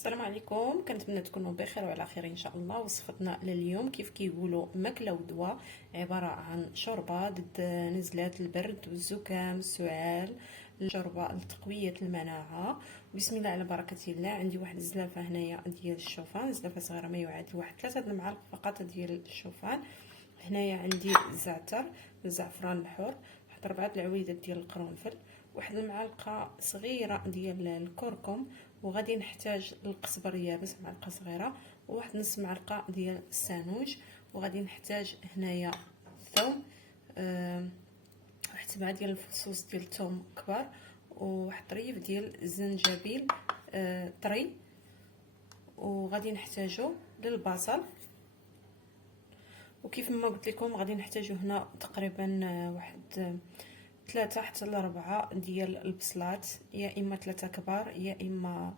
السلام عليكم، كنتمنى تكونوا بخير وعلى خير ان شاء الله. وصفتنا لليوم كيف كيقولوا ماكله ودواء، عباره عن شوربه ضد نزلات البرد والزكام السعال، شوربه لتقويه المناعه. بسم الله على بركه الله. عندي واحد الزلافه هنايا ديال الشوفان، زلافه صغيره ما يعادل واحد 3 المعالق فقط ديال الشوفان. هنايا عندي الزعتر، الزعفران الحر، واحد 4 العويدات ديال القرنفل، واحد المعلقه صغيره ديال الكركم، وغادي نحتاج القزبر يابس معلقه صغيره، وواحد نص معلقه ديال السانوج، وغادي نحتاج هنايا الثوم، واحد 7 ديال الفصوص ديال الثوم كبار، وواحد طريف ديال الزنجبيل طري، وغادي نحتاجو للبصل. وكيف ما قلت لكم غادي نحتاجو هنا تقريبا واحد 3 حتى ل 4 ديال البصلات، يا اما 3 كبار يا اما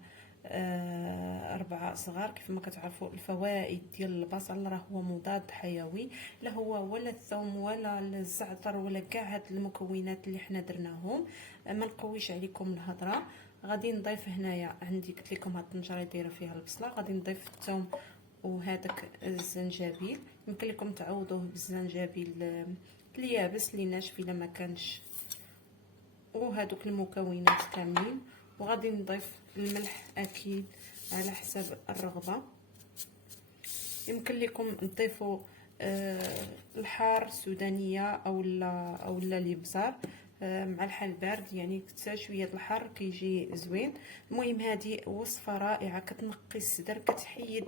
4 صغار. كيف ما كتعرفوا الفوائد ديال البصل راه هو مضاد حيوي، لا هو ولا الثوم ولا الزعتر ولا كاع هاد المكونات اللي حنا درناهم. ما نقويش عليكم الهضره. غادي نضيف هنايا، عندي قلت لكم هاد الطنجره دايره فيها البصله، غادي نضيف الثوم وهذاك الزنجبيل. يمكن لكم تعوضوه بالزنجبيل اليابس اللي ناشف الا ما كانش، وهذوك المكونات كاملين. وغادي نضيف الملح اكيد على حسب الرغبه. يمكن لكم تضيفوا الحار السودانيه او لا الابزار مع الحال البارد، يعني حتى شويه الحر كيجي زوين. المهم هذه وصفه رائعه، كتنقي الصدر، كتحيد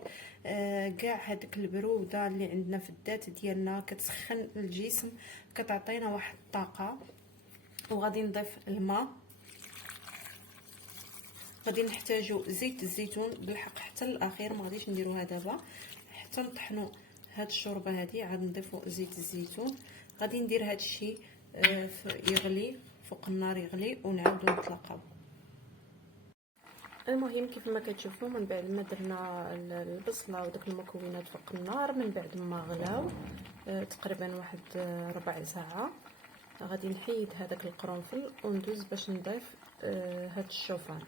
كاع هذيك البروده اللي عندنا في الذات ديالنا، كتسخن الجسم، كتعطينا واحد الطاقه. وغادي نضيف الماء، غادي نحتاجو زيت الزيتون بالحق حتى الاخير، ما غاديش نديروها دابا حتى نطحنوا هاد الشوربه هادي. عاد نضيفوا زيت الزيتون، غادي ندير هاد الشيء يغلي فوق النار يغلي، ونعاودو نتلاقاو. المهم كيف ما كتشوفوا من بعد ما درنا البصله وداك المكونات فوق النار، من بعد ما غلاو تقريبا واحد ربع ساعه، غادي نحيد هذاك القرنفل وندوز باش نضيف هاد الشوفان.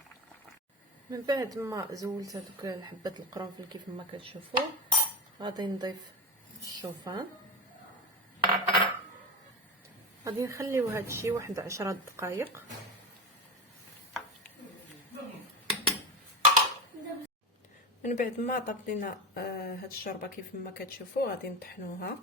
من بعد ما زولت هذوك الحبات القرنفل كيف ما كتشوفوا، غادي نضيف الشوفان. غادي نخليو هذا الشيء واحد 10 دقائق. من بعد ما طاب لينا هاد الشوربه كيف ما كتشوفوا، غادي نطحنوها.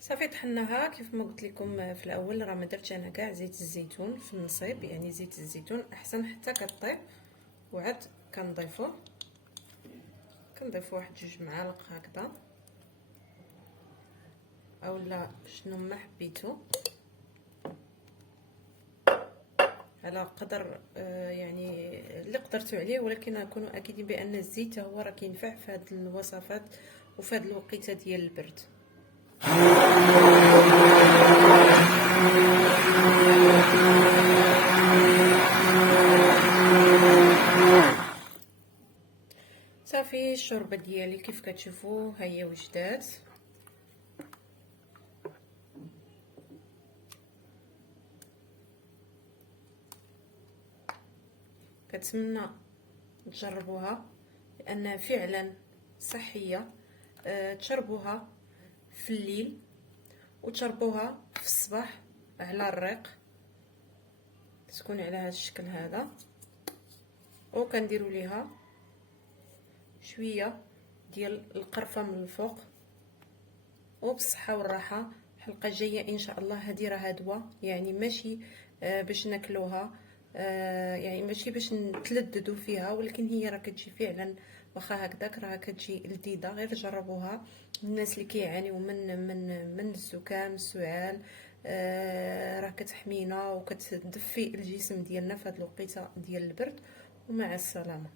صافي طحناها كيف ما قلت لكم في الاول، راه ما درتش انا كاع زيت الزيتون في النصيب، يعني زيت الزيتون احسن حتى كطيب. وعاد كنضيفو واحد 2 معالق هكذا، اولا شنو ما حبيتو على قدر يعني اللي قدرتو عليه. ولكن نكونوا اكيدين بان الزيت هو راه كينفع في هذه الوصفات وفي هذه الوقيته ديال البرد. صافي الشوربه ديالي كيف كتشوفوا ها هي وجدات. كنتمنى تجربوها لانها فعلا صحيه. تشربوها في الليل وتشربوها في الصباح على الريق، تكون على هذا الشكل هذا. وكنديروا ليها شويه ديال القرفه من الفوق. وبالصحه والراحه. الحلقه الجايه ان شاء الله هذه راه دواء، يعني ماشي باش ناكلوها، يعني ماشي باش نتلذذوا فيها، ولكن هي راه كتجي فعلا واخا هكذاك راه كتجي لذيذه. غير جربوها الناس اللي كيعانيوا من الزكام السعال. راه كتحمينا وكتدفي الجسم ديالنا في هذه الوقيته ديال البرد. ومع السلامه.